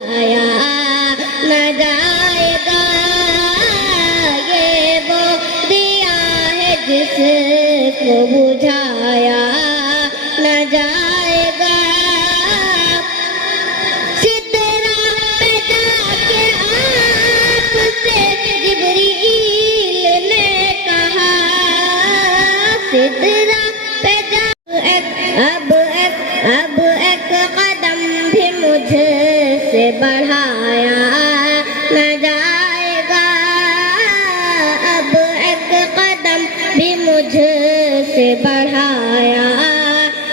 आया न जाएगा, ये वो दिया है जिसको बुझाया न जाएगा। सिदरा पे जाके आपसे जिब्रील ने कहा, सिदरा पे जा अब एक कदम भी मुझसे बढ़ाया न जाएगा, अब एक कदम भी मुझसे बढ़ाया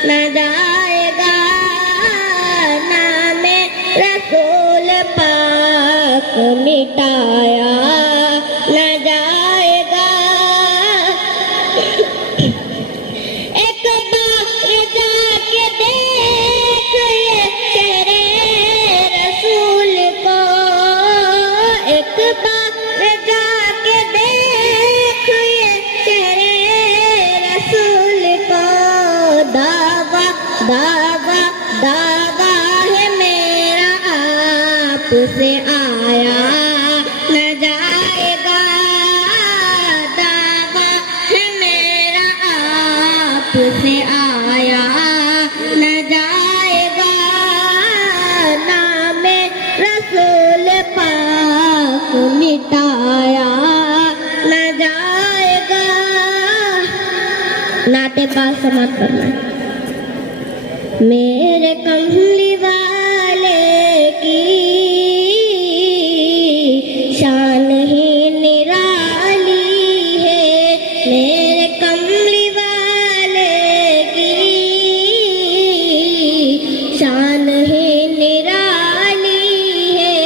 न जाएगा। नामे रसूल पाक मिटाया न जाएगा। एक बार जाके देख ये चेहरे रसूल को, एक बार जाके देख ये चेहरे रसूल को। दावा दावा दावा है मेरा आपसे आया न जाएगा, दावा है मेरा आपसे आया न जाएगा। नामे रसूल पाक मिटाया न जाएगा। नाते पास समाप्त करना। मेरे कमली वाले की शान ही निराली है, मेरे कमली वाले की शान ही निराली है,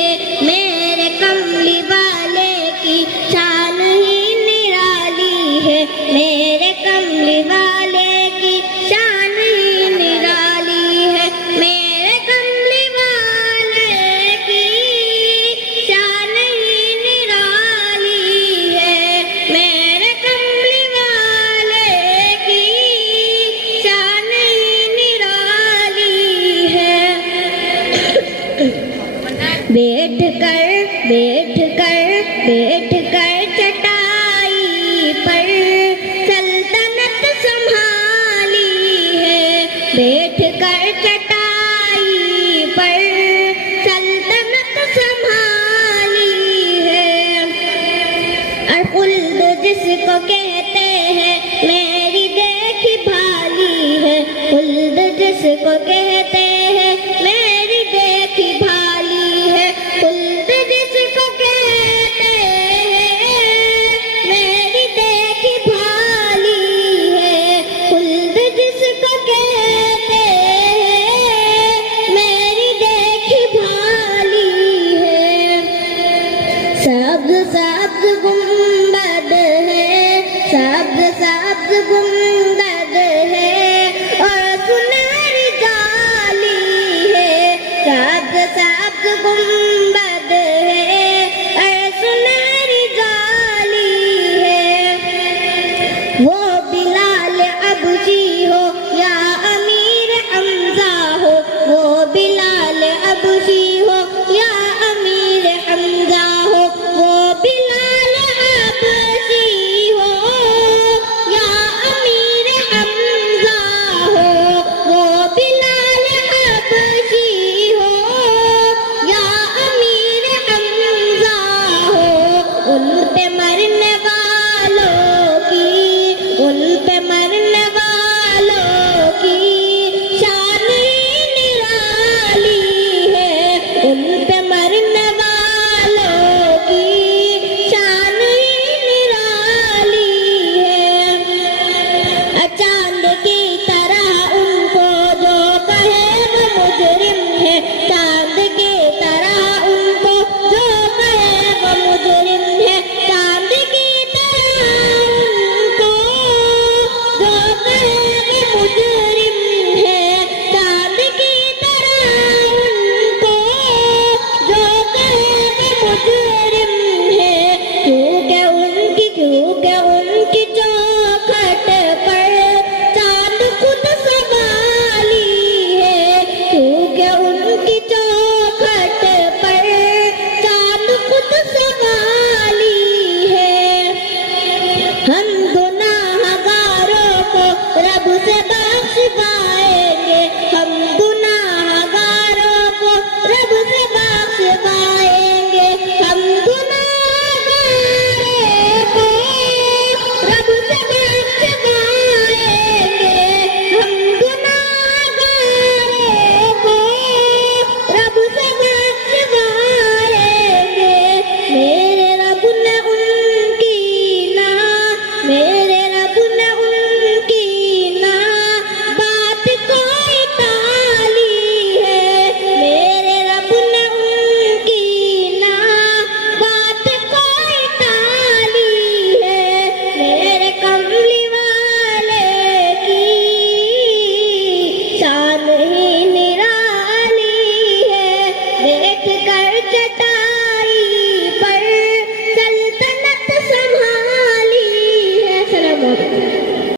मेरे कमली वाले की शान ही निराली है, मेरे कमली वाले की शान ही निराली है, मेरे कमली वाले की शान ही निराली है, मेरे कमली वाले की शान ही निराली है। बैठ कर चटाई पर सल्तनत संभाली है, बैठ कर चटाई पर सल्तनत संभाली है। और खुल्द जिसको कहते हैं मेरी देखी भाली है, खुल्द जिसको कहते हैं मेरी देखी भाली है, खुल्द जिसको कहते हैं मेरी देखी भाली है, खुल्द जिसको कहते हैं मेरी देखी भाली है। सब्ज सब्ज गुंबद है, सब्ज सब्ज गुंबद है और सुनहरी जाली है, सब्ज सब्ज